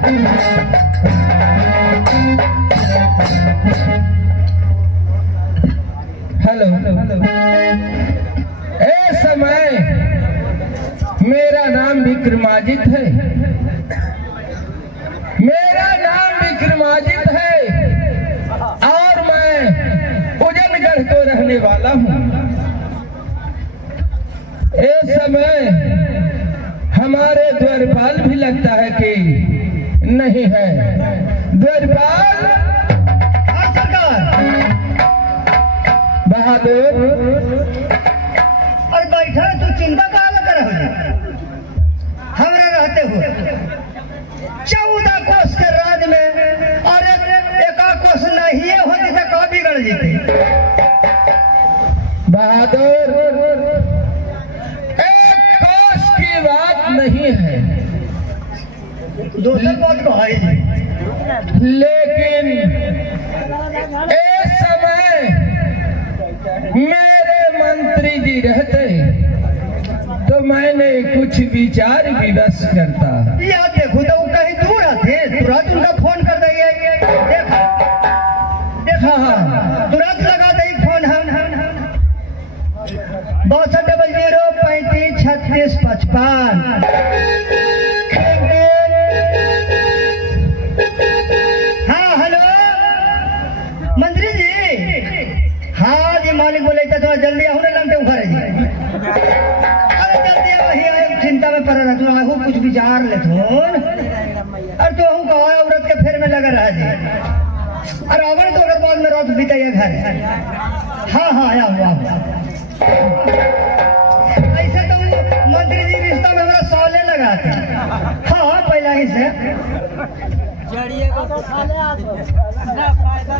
Hello, ए समय मेरा नाम विक्रमादित्य है। मेरा नाम विक्रमादित्य है और मैं उजलगढ़ को रहने वाला हूँ। इस समय हमारे द्वारपाल भी लगता है कि नहीं है। द्वारपाल बहादुर, और बैठा तू चिंता कहाँ लगा रहे हमरा रहते हो 14 कोस के राज में और एक कोस नहीं होती तो कहाँ बिगड़ जीते। बहादुर, एक कोस की बात नहीं है, दूसरी बात को है, लेकिन इस समय मेरे मंत्री जी रहते तो मैंने कुछ विचार विमर्श करता। या देखो तो कहीं दूर आते तुरंत उनका फोन कर देंगे। देखा देखा तुरंत लगा देंगे फोन हम 6200 35 36 55। हाँ हेलो मंत्री जी। हाँ जी मालिक बोले थोड़ा जल्दी आओ ना लमटे उखाड़े जी। अरे जल्दी आओ, वही आए चिंता में पड़ रहा तू आहू कुछ विचार ले थोन। अरे तो आहू कहा औरत के फेर में लगा रहा जी। अरे आवण तो अगर बाद में रात बिताइए घर। हाँ हाँ आओ। ऐसे तो मंत्री जी रिश्ता में हमारा साले लगाते। हाँ पहला ही से जड़िए को तो साले आ दो ना फायदा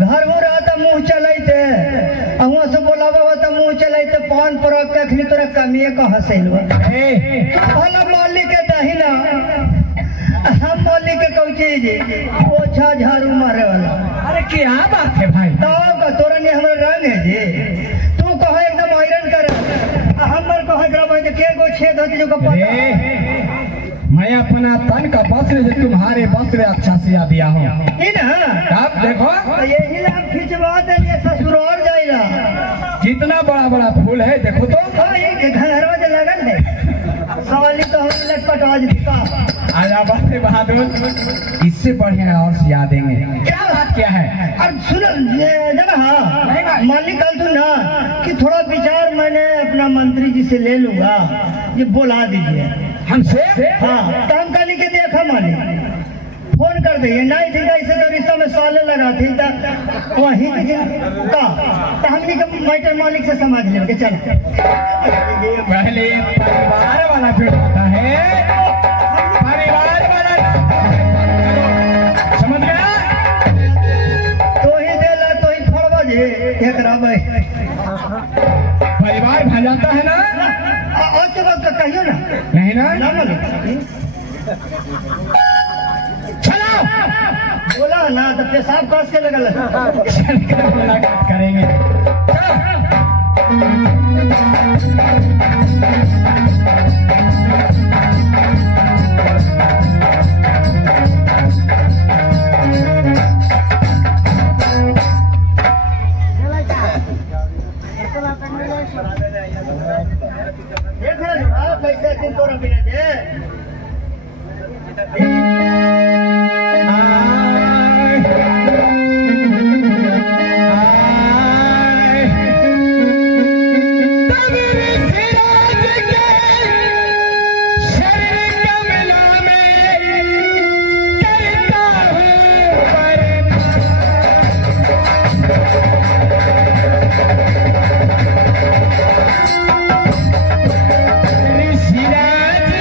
घर हो रहा था मुँह चलते अहुआ से बोलावा था मुँह चलते पान पर अखनी तोरा कमिए का हंसैलवा भला मालिक के दहिना हम मालिक के कौची जी ओछा झाड़ू मारे वाला। अरे क्या बात है भाई, तो तोरा ने हमारा रंग है जी। तू कहा एकदम आयरन कर हमर कहा ग्राम के गो छेद होती जो का मैं अपना तन का वस्त्र जो तुम्हारे वस्त्र अच्छा सिया दिया हूँ। आप देखो यही लाभ खिंचवा दिए ससुराल जाइला। कितना बड़ा बड़ा फूल है देखो तो। घरों से लगन है सवाली तो हम लटपट आज दिखा। आजा बात बहादुर, इससे बढ़िया और सिया देंगे। क्या बात क्या है? अब सुनो हाँ मालिक कल तू ना कि थोड़ा विचार मैंने अपना मंत्री जी से ले लूंगा, ये बुला दीजिए हमसे। हाँ काम काली के देखा मालिक फोन कर दिए नहीं थी ऐसे तो रिश्ता में साले लगा थी तो वहीं का हमने का मैटर मालिक से समझ लेंगे। चल पहले परिवार वाला पेड़ होता है, परिवार वाला समझ गया? तो ही देला तो ही फड़वा जे एक राबे परिवार भा जाता है ना। और तो बात कहियो ना नहीं ना, ना मालिक चलो बोला ना तो पेशाब कस के लगल चलकर मुलाकात करेंगे। देख रहे कैसे दिन तोरा बिना दे ऋषिराज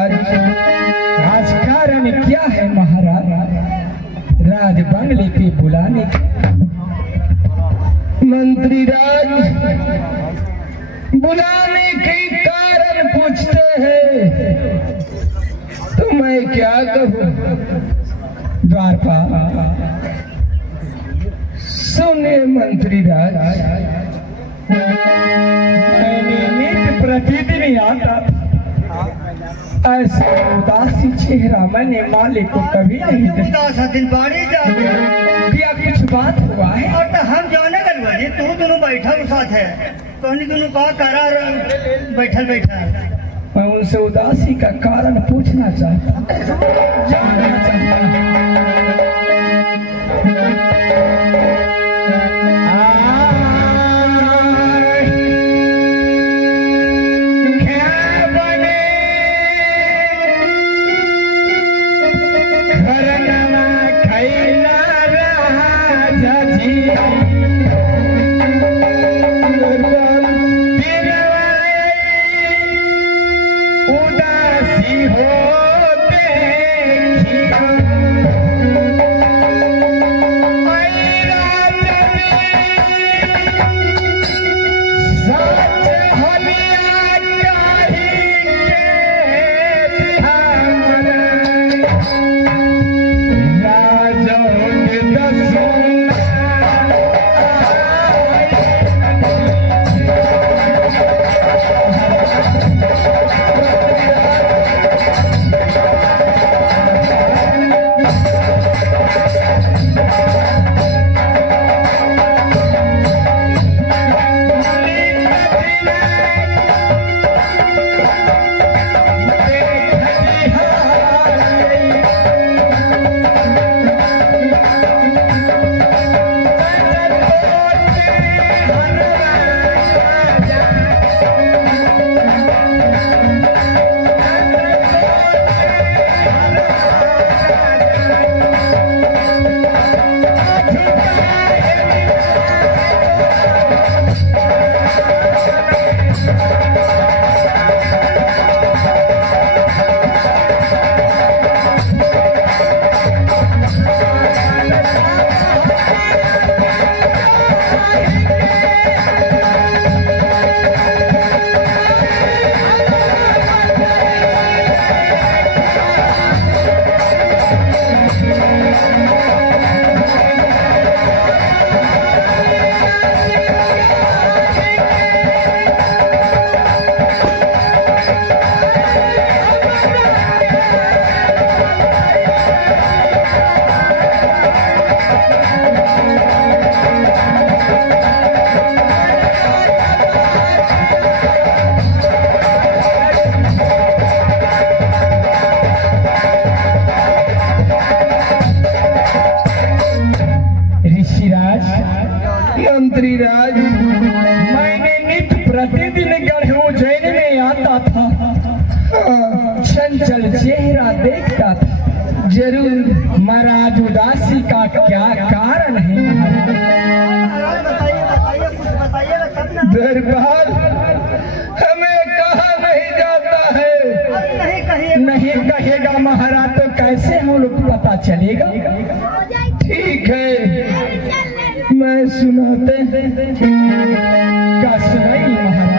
ऋषिराज, आज कारण क्या है महाराज राज बंगले पे बुलाने का? मंत्री राज बुलाने के कारण पूछते हैं तो मैं क्या कहूँ? द्वारपाल सुने मंत्री राज, मैंने नित्य प्रतिदिन आता था, ऐसा उदासी चेहरा मैंने मालिक को कभी नहीं देखा। उदास दिन पानी जा क्या कुछ बात हुआ है? और तो हम जाने गल बजे तू दोनों बैठल साथ है कहनी दोनों का करार बैठल बैठल मैं उनसे उदासी का कारण पूछना चाहता, जानना चाहता। मंत्री राज, मैंने नित्य प्रतिदिन गढ़ उज्जैन में आता था, चंचल चेहरा देखता था। जरूर महाराज उदासी का क्या कारण है? दरबार हमें कहा नहीं जाता है। नहीं कहेगा महाराज तो कैसे हम लोग पता चलेगा? ठीक है मैं सुनाते क्या सुनाई महाराज।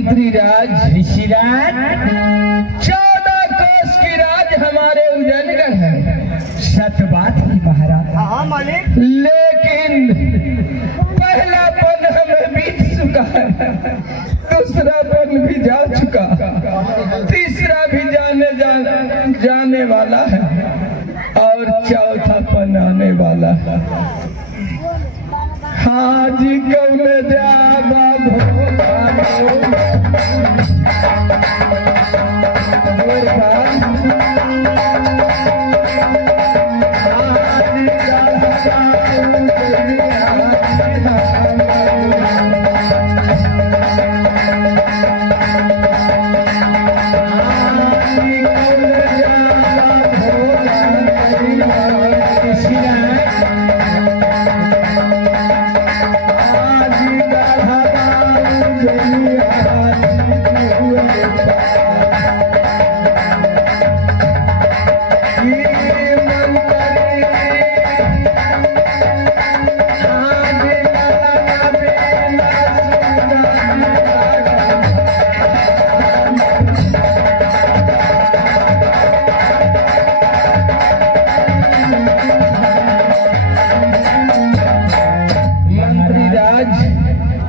मंत्री राज ऋषिराज 14 कोस की राज हमारे उजलगढ़ है, सत बात ही महाराज। हाँ मालिक। लेकिन पहला पन हमें बीत चुका है, दूसरा पन भी जा चुका, तीसरा भी जाने वाला है और चौथा पन आने वाला है। हाजी कौन जाबा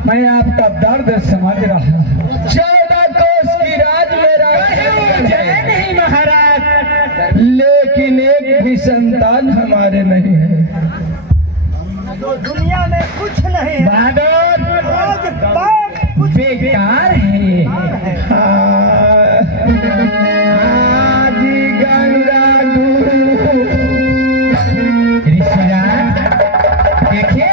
मैं आपका दर्द समझ रहा हूँ। 14 कोस की राज मेरा जय नहीं महाराज, लेकिन एक भी संतान हमारे नहीं है। तो दुनिया में कुछ नहीं है। बहादुर आज बात कुछ बेकार है। हाजी गंगा गुरु ऋषिराज देखिए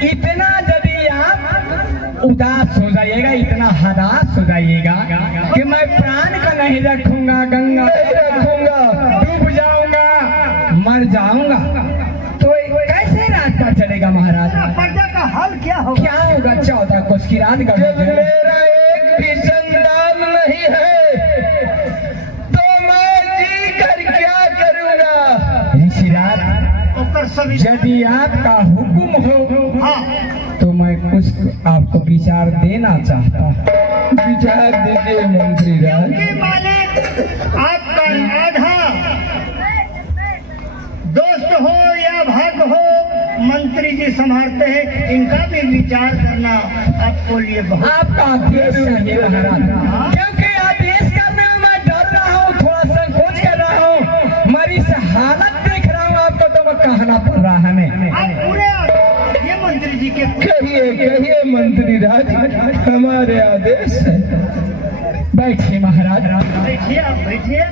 इतना यदि आप उदास हो जाइएगा, इतना हदास हो जाइएगा कि मैं प्राण का नहीं रखूंगा, गंगा नहीं रखूंगा, डूब जाऊंगा, मर जाऊंगा, तो कैसे रास्ता चलेगा महाराज? प्रजा का हाल क्या होगा? क्या होगा? 14 कोस की रात का मेरा एक भी संतान नहीं है तो मैं जी कर क्या करूंगा? ऋषिराज यदि आपका हुक्म हो हाँ। तो मैं कुछ आपको विचार देना चाहता हूँ। विचार दीजिए मंत्री राज। मालिक आपका आधा दोस्त हो या भाग हो, मंत्री जी संभालते हैं, इनका भी विचार करना आपको लिए बहुत आपका आदेश चाहिए महाराज, क्योंकि आदेश करने में मैं डर रहा हूँ, थोड़ा संकोच कर रहा हूँ, मरीज हालत देख रहा हूँ आपको, तो मैं कहना पड़ रहा है हमें। आप पूरे ये मंत्री जी के कहिए कहिए मंत्री राज, हमारे आदेश है। बैठिए महाराज। बैठिए, आप बैठिए।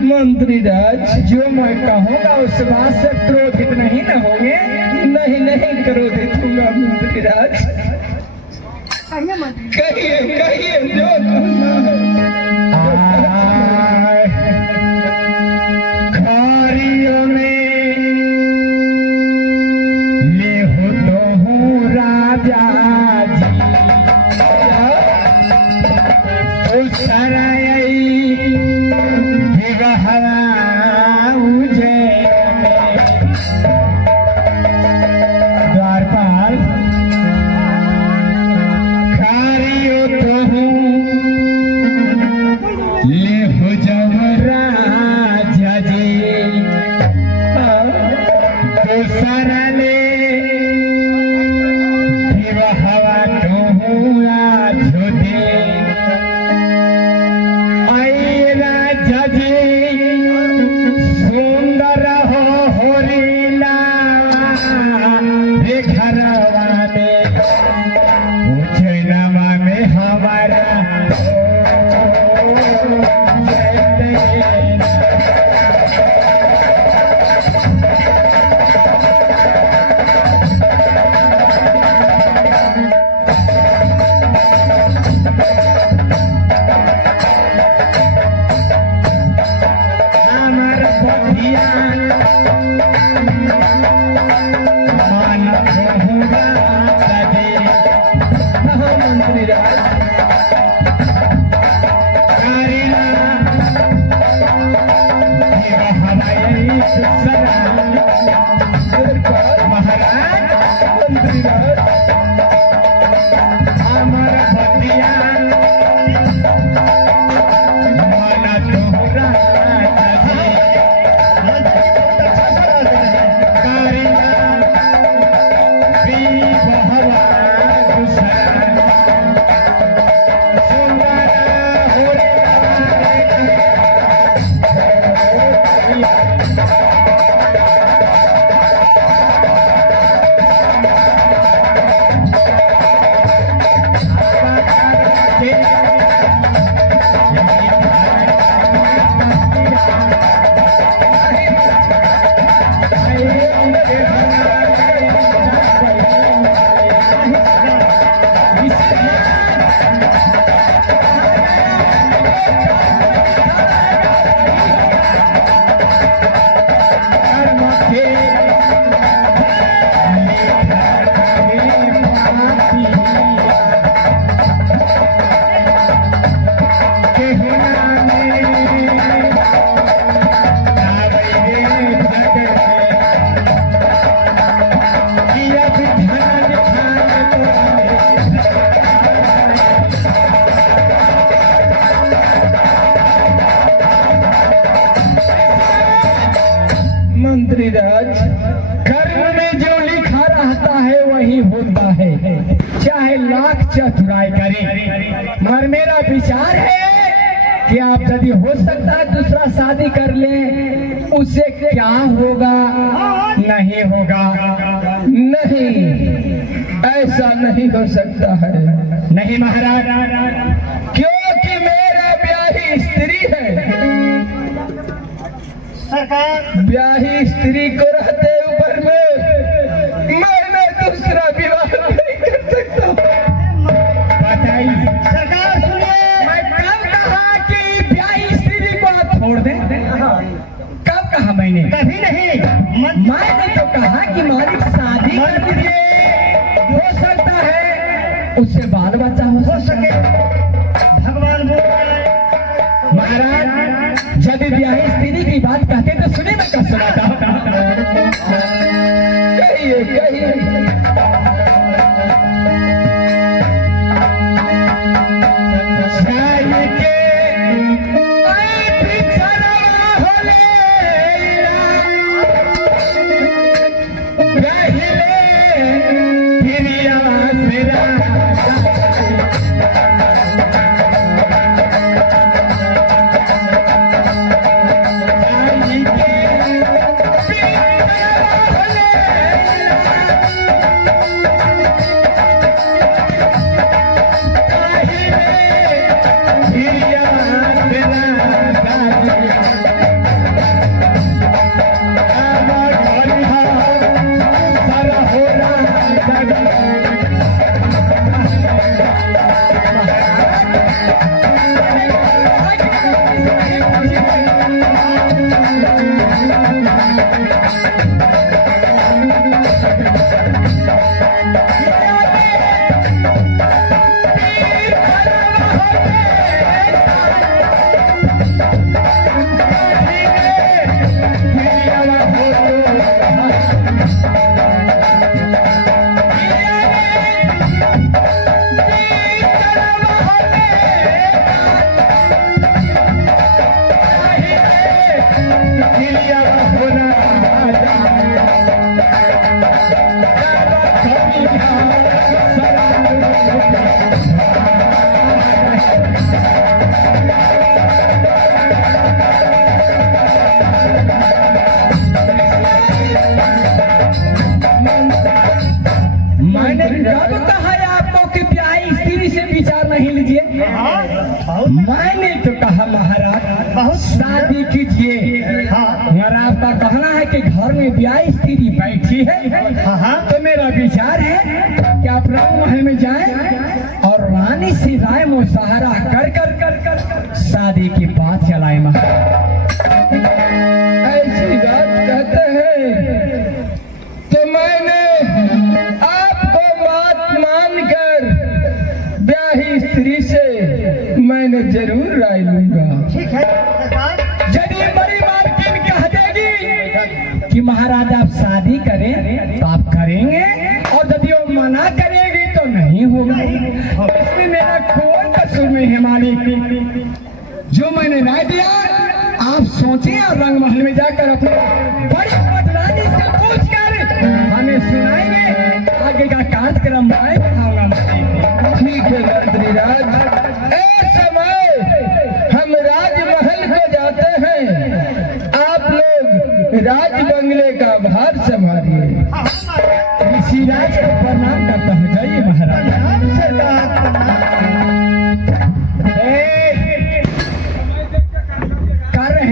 मंत्री राज, जो मैं कहूँगा उस बात से क्रोधित नहीं न होंगे? नहीं नहीं क्रोधित हूँगा मंत्री राज। कहिए कहिए जो कहना है। खारियों में ले हो तो हूँ राजा जी, उस सराय विवाहवा उज्जैन में द्वारपाल खारियों तो हूँ ले हो जब राजा जी, तो सरले विवाहवा तो हूँ आजो दे। आई राजा जी सुंदर हो रीला रे घरवा में उज्जैनवा में हमारा हमार बधिया मान कहूँगा दादी। हाँ मंत्री राज। कारिना हवाई सदा सरकार महाराज मंत्री राज। हमार बधिया माना तोहरा दादी। कारिना विवाहवा दूसरा सुंदर हो रे मंत्री राज, कर्म में जो लिखा रहता है वही होता है, चाहे लाख चतुराई करे। मगर मेरा विचार है कि आप यदि हो सकता है दूसरा शादी कर लें, उससे क्या होगा? नहीं होगा। नहीं ऐसा नहीं हो सकता है। नहीं महाराज, क्योंकि मेरा ब्याही स्त्री है। सरकार ब्याही स्त्री को रहते ऊपर में मैं दूसरा विवाह नहीं कर सकता। बताइए सरकार सुनिए। मैं कब कहा कि ब्याही स्त्री को आप छोड़ दें? कब कहा मैंने? कभी नहीं। मैंने तो कहा कि मालिक शादी कर लीजिए, हो सकता है उससे बाल बच्चा हो सके। भगवान बोल रहे हैं। महाराज, यदि ब्याही स्त्री की बात कहते तो सुने, मैं कब सुनाता हूँ। कहिए कहिए। मैंने कब कहा है आपको कि ब्याही स्त्री से विचार नहीं लीजिए? मैंने तो कहा महाराज बहुत शादी कीजिए। हाँ। मगर आपका कहना है कि घर में ब्याही स्त्री बैठी है। हाँ। तो मेरा विचार है कि आप राम महल में जाएं और रानी से राय मुशावरा कर कर कर कर शादी की बात चलाएं महाराज। ऐसी बात कहते हैं तो मैंने आपको बात मानकर ब्याही स्त्री से मैंने जरूर राय लूंगा। ठीक है सरकार। यदि बड़ी मालकिन कह देगी कि महाराज आप शादी करें तो आप करेंगे, और यदि वो मना करेगी तो नहीं होगा। इसमें मेरा कोई कसूर नहीं है मालिक। जो मैंने राय दिया आप सोचिए और रंग महल में जाकर अपने बड़ी पटरानी से पूछकर हमें सुनाएंगे। आगे का कार्यक्रम मैं बढ़ाऊंगा। ठीक है मंत्री राज, इस समय हम राजमहल को जाते हैं, आप लोग राज बंगले का भार संभालिए। ऋषिराज को प्रणाम करता हूँ। जाइए महाराज। प्रणाम सरकार।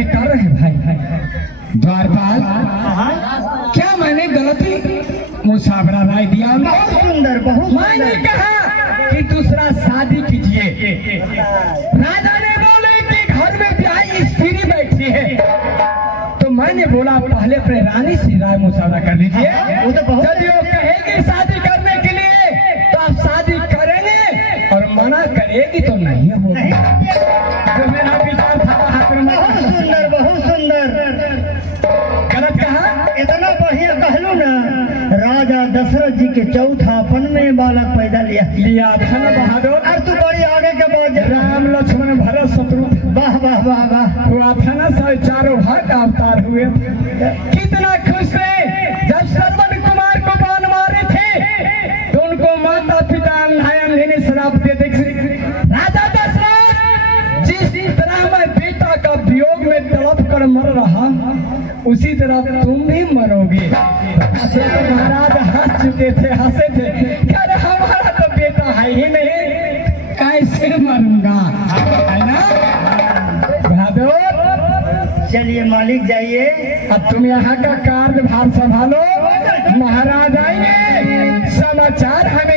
कर रहे भाई द्वारपाल, क्या मैंने गलती मुशावरा राय दिया? बहुत सुंदर, बहुत मैंने सुंदर। कहा कि दूसरा शादी कीजिए। राजा ने बोले कि घर में ब्याही स्त्री बैठी है, तो मैंने बोला पहले अपने रानी से राय मुशावरा कर लीजिए। वो तो बहुत- यदि वो कहेगी शादी करने के लिए तो आप शादी करेंगे, और मना करेगी तो नहीं होगा। जो मेरा विचार था बहुत सुंदर, बहुत सुंदर। गलत कहा? इतना बढ़िया कहलू ना। राजा दशरथ जी के चौथापन में बालक पैदा लिया। धन बहादुर। और तू बड़ी आगे के बहुत राम लक्ष्मण भरत शत्रुघ्न वाह वाह वाह वाह। हुआ था ना, सारे चारों भाग का अवतार हुए। कितना खुश थे जब श्रवण कुमार को बाण मारे थे तो उनको माता पिता अंधायन ने श्राप देते। राजा दशरथ जिस तरह मैं बेटा का वियोग में तड़प कर मर रहा, उसी तरह तुम भी मरोगे। दशरथ महाराज हंस चुके थे, हंसे थे, अरे हमारा तो बेटा है ही नहीं, कैसे मरूंगा, है ना बहादुर? चलिए मालिक जाइए। अब तुम यहाँ का कार्यभार संभालो। महाराज आएंगे, समाचार हमें